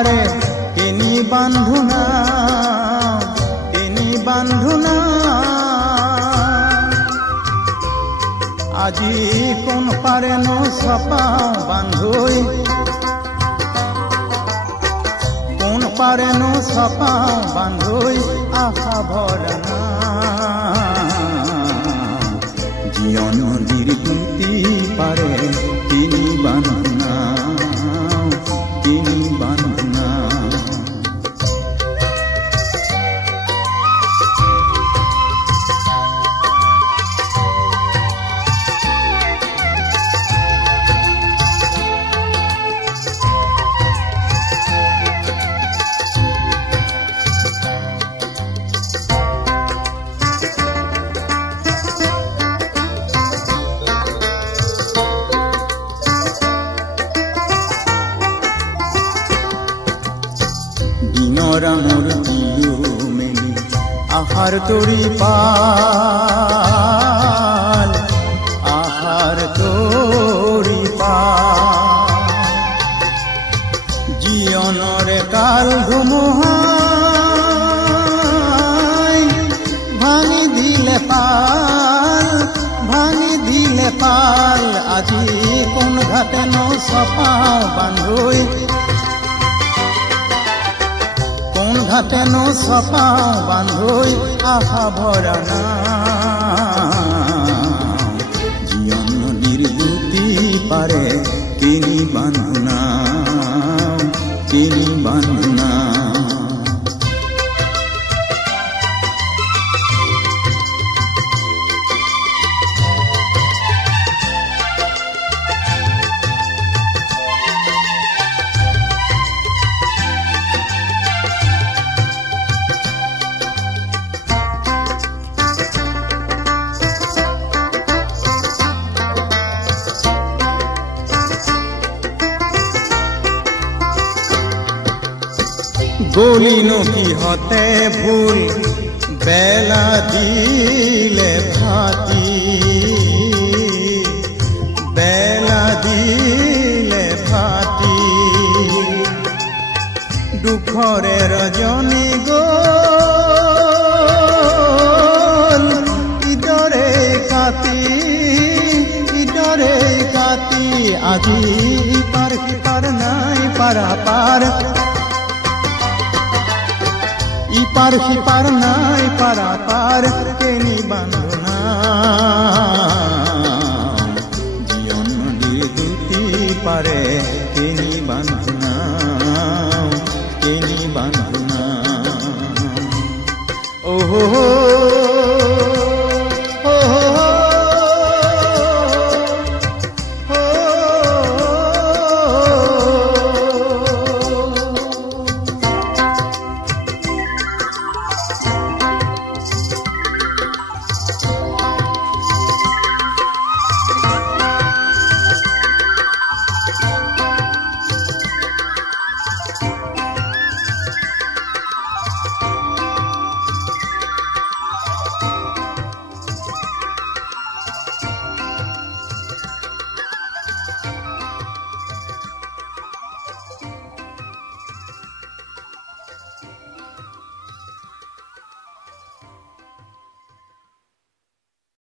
পাৰে কেনি বান্ধুনা আজি কোন পাৰে নো চপাও বান্ধৈ কোন পাৰে নো চপাও বান্ধৈ আশা ভৰা জীয়ন নদীৰ গুটি পাৰে তিনি বান্ধনা মোৰ দিলো মেলি আহাৰ তৰি পাল জীয়নৰে কাল ধুমুহাই ভাঙি দিলে পাল আজি কোন ঘাটে ন চপাও বান্ধৈ ঘাটে নো চপাও বান্ধৈ আশা ভৰা জীয়ন নদীৰ গুটি পাৰে তিনি বান্ধনা গলিনো কিহতে ভুল বেলা দিলে ফাটি দুখৰে ৰজনী গল ইদৰে কাটি আজি ইপাৰ সিপাৰ নাই পাৰাপাৰ ইপাৰ সিপাৰ নাই পাৰাপাৰ কেনি বান্ধনা জীয়ন নদীৰ গুটি পাৰে কেনি বান্ধনা অ